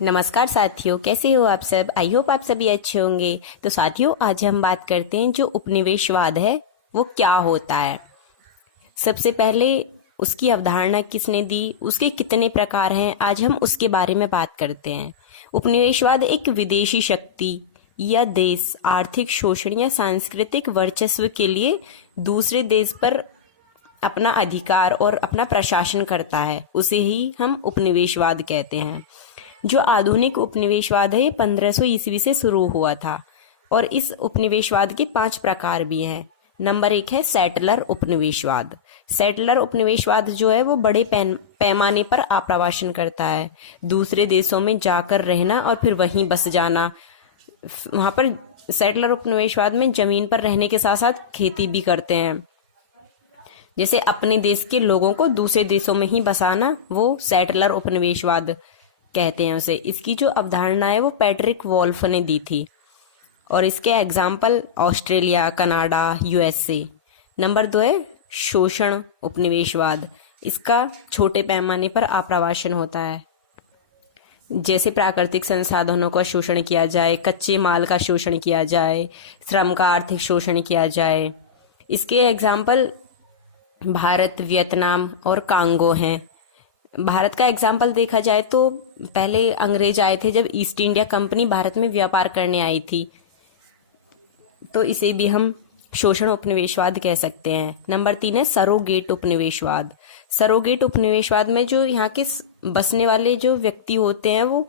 नमस्कार साथियों, कैसे हो आप सब। आई होप आप सभी अच्छे होंगे। तो साथियों, आज हम बात करते हैं जो उपनिवेशवाद है वो क्या होता है। सबसे पहले उसकी अवधारणा किसने दी, उसके कितने प्रकार हैं, आज हम उसके बारे में बात करते हैं। उपनिवेशवाद एक विदेशी शक्ति या देश आर्थिक शोषण या सांस्कृतिक वर्चस्व के लिए दूसरे देश पर अपना अधिकार और अपना प्रशासन करता है, उसे ही हम उपनिवेशवाद कहते हैं। जो आधुनिक उपनिवेशवाद है ये 1500 ईस्वी से शुरू हुआ था और इस उपनिवेशवाद के 5 प्रकार भी हैं। नंबर 1 है सेटलर उपनिवेशवाद। सेटलर उपनिवेशवाद जो है वो बड़े पैमाने पर आप्रवासन करता है, दूसरे देशों में जाकर रहना और फिर वहीं बस जाना। वहां पर सेटलर उपनिवेशवाद में जमीन पर रहने के साथ साथ खेती भी करते हैं। जैसे अपने देश के लोगों को दूसरे देशों में ही बसाना, वो सेटलर उपनिवेशवाद कहते हैं उसे। इसकी जो अवधारणा है वो पैट्रिक वॉल्फ ने दी थी और इसके example Australia, Canada, USA. Number 2 है शोषण उपनिवेशवाद। इसका छोटे पैमाने पर आप्रवासन होता है, जैसे प्राकृतिक संसाधनों का शोषण किया जाए, कच्चे माल का शोषण किया जाए, श्रम का आर्थिक शोषण किया जाए। इसके एग्जाम्पल भारत, वियतनाम और कांगो हैं। भारत का एग्जाम्पल देखा जाए तो पहले अंग्रेज आए थे जब ईस्ट इंडिया कंपनी भारत में व्यापार करने आई थी, तो इसे भी हम शोषण उपनिवेशवाद कह सकते हैं। नंबर 3 है सरोगेट उपनिवेशवाद। सरोगेट उपनिवेशवाद में जो यहाँ के बसने वाले जो व्यक्ति होते हैं वो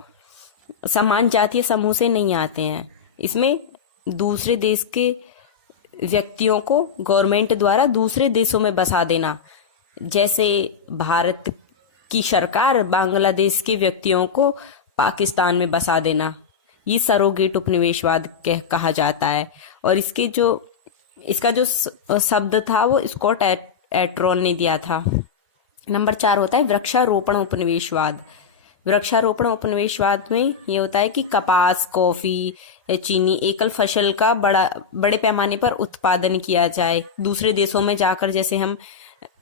समान जातीय समूह से नहीं आते हैं। इसमें दूसरे देश के व्यक्तियों को गवर्नमेंट द्वारा दूसरे देशों में बसा देना, जैसे भारत की सरकार बांग्लादेश के व्यक्तियों को पाकिस्तान में बसा देना, ये सरोगेट उपनिवेशवाद कहा जाता है। और इसका जो शब्द था वो स्कॉट एट्रॉन ने दिया था। नंबर 4 होता है वृक्षारोपण उपनिवेशवाद। वृक्षारोपण उपनिवेशवाद में ये होता है कि कपास, कॉफी, चीनी एकल फसल का बड़े पैमाने पर उत्पादन किया जाए, दूसरे देशों में जाकर जैसे हम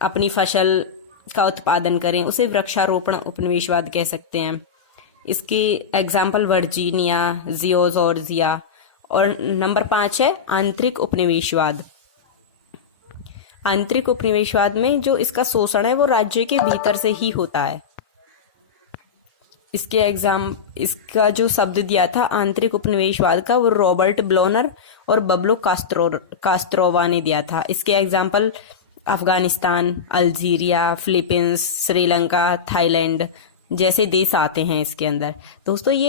अपनी फसल का उत्पादन करें, उसे वृक्षारोपण उपनिवेशवाद कह सकते हैं। इसके एग्जाम्पल वर्जीनिया, जियोजॉर्जिया। और नंबर 5 है आंतरिक उपनिवेशवाद। आंतरिक उपनिवेशवाद में जो इसका शोषण है वो राज्य के भीतर से ही होता है। इसका जो शब्द दिया था आंतरिक उपनिवेशवाद का वो रॉबर्ट ब्लोनर और बब्लो कास्त्रोवा ने दिया था। इसके example Afghanistan, Algeria, Philippines, Sri Lanka, Thailand जैसे देश आते हैं इसके अंदर। दोस्तों, ये